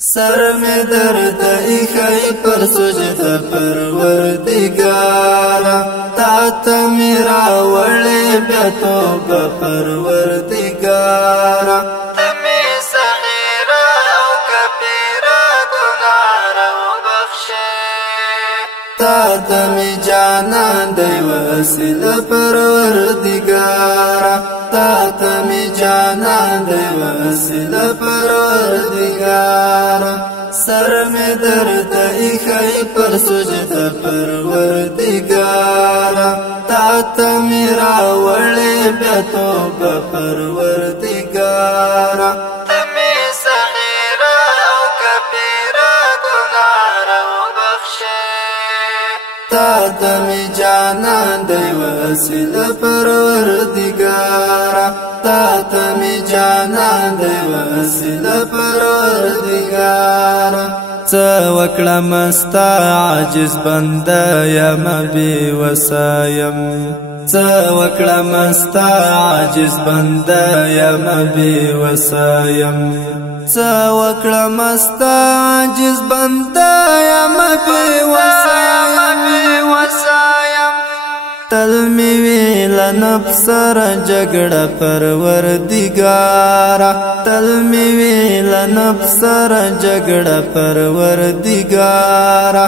سر میں درد ایخی پر سجدہ پروردگارا تا میرا وڑے بیا توبہ پروردگارا تمی صغیرہ او کبیرہ گناہ رو بخشے تا تمی جانان دی وسیلہ پروردگارا تا تمی جانان دی وسیلہ پروردگارا سر میں درد ایخی پر سجدہ پروردگارا تا میرا وڑے بیا توبہ پروردگارا تمی صغیرہ او کبیرہ گناہ رو بخشے تا تمی جانان دی وسیلہ پروردگارا تا تمی جانان دی وسیلہ پروردگارا وکړه مستا عاجز بنده یم بی وسایم وکړه مستا عاجز بنده یم بی وسایم وکړه مستا عاجز بنده یم بی وسایم تل می ویل نفس را جګړه پروردگارا تل می ویل نفس را جګړه پروردگارا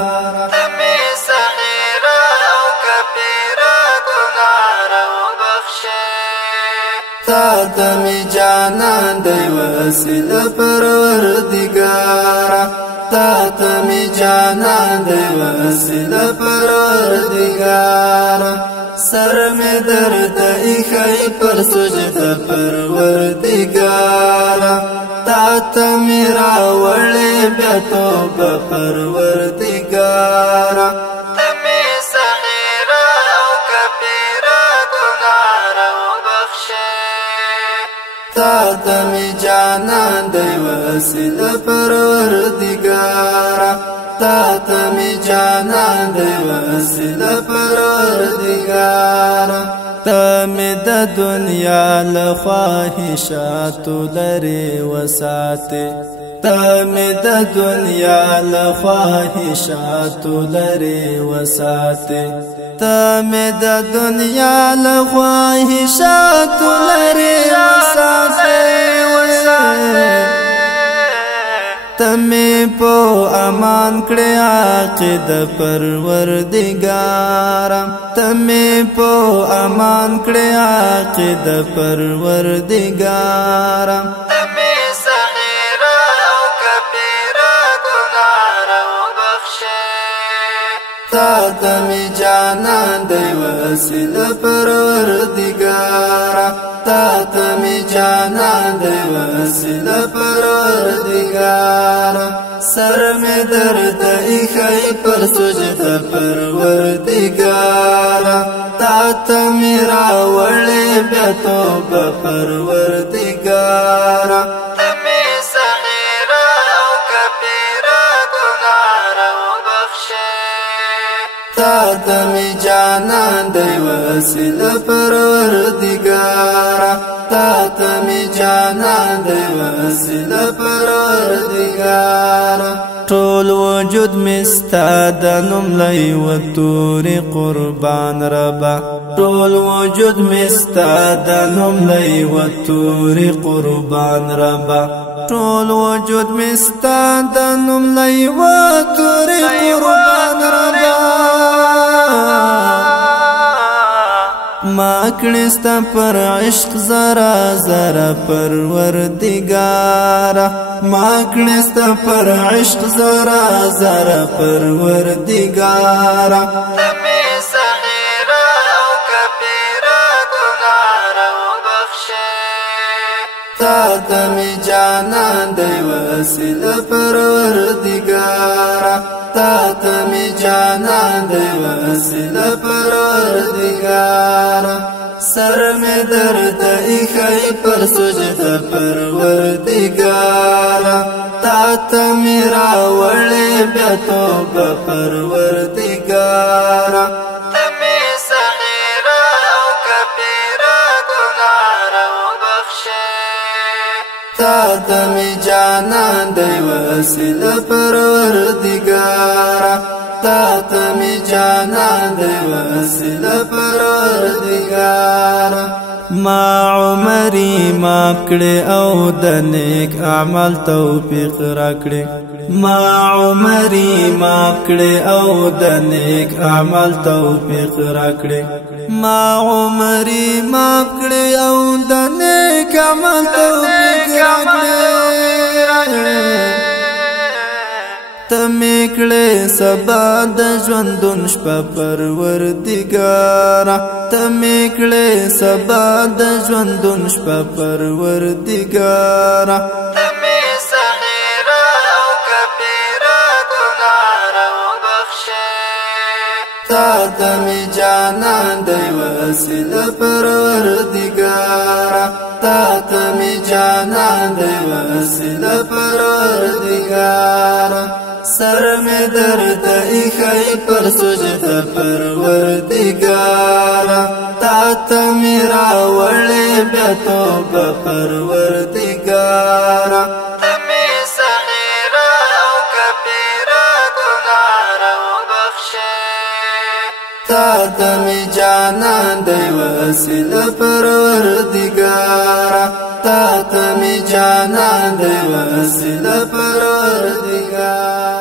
تمی صغیرہ او کبیرہ گناہ رو بخشے تا تمی جانان دی وسیلہ پروردگارا تا تمی جانان دی وسیلہ پروردگارا سر میں درد ایخی پر سجدہ پروردگارا تا میرا وڑے بیا توبہ پروردگارا تمی صغیرہ او کبیرہ گناہ رو بخشے تا تمی جانان دی وسیلہ پروردگارا تا تمی جانان دی وسیلہ پروردگارا تمی دا دنیا لخواہشاتو لری وساتے تمی دا دنیا لخواہشاتو لری وساتے تمی دا دنیا لخواہشاتو لری وساتے تمی پو امان کڑے عاقد پروردگارا تمی پو امان کڑے عاقد پروردگارا تمی صغیرہ او کبیرہ گناہ رو بخشے تا تمی جانان دی وسیلہ پروردگارا تا تمی جانان دی وسیلہ پروردگارا سر میں درد ایخی پر سجدہ پروردگارا تا میرا وڑے بیا توبہ پروردگارا تمی صغیرہ او کبیرہ گناہ رو بخشے تا تمی جانان دی وسیلہ پروردگارا تا تمی جانان دی وسیلہ پروردگارا ټول وجود مستا د نوملی و تورې قربان ربا ټول وجود مستا د نوملی و تورې قربان ربا ټول وجود مستا د نوملی و تورې قربان ربا ما کړستا پر عشق زرا زرا پروردگارا ما کړستا پر عشق زرا زرا پروردگارا تمی صغیرہ او کبیرہ گناہ رو بخشے تا تمی جانان دی وسیلہ پروردگارا تا تمی جانان دی وسیلہ پروردگارا سر میں درد ایخی پر سجدہ پروردگارا تا میرا وڑے بیا توبہ پروردگارا تمی صغیرہ او کبیرہ گناہ رو بخشے تا تمی جانان دی وسیله پروردگارا تا ته می جانان دی وسیله پروردگارا ما عمرې ما کړې او د نیک اعمال توفیق راکړې ما عمرې ما کړې او د نیک اعمال توفیق راکړې ما عمرې ما کړې او د نیک اعمال توفیق راکړې تمې کړې سبا د ژوندون شپه پروردګاره تمې کړې سبا د ژوندون شپه پروردګاره تمې صغیره او کبیره ګناه وبخښې تا تمې جانان دی وسیله پروردګاره تا تمې جانان دی وسیله پروردګاره سر میں درد ایخی پر سجدہ پروردگارا تا تا میرا وڑے بیتوبہ پروردگارا تمی صغیرہ او کبیرہ گناہ رو بخشے تا تمی جانان دی وسیلہ پروردگارا تا تمی جانان دی وسیلہ پروردگارا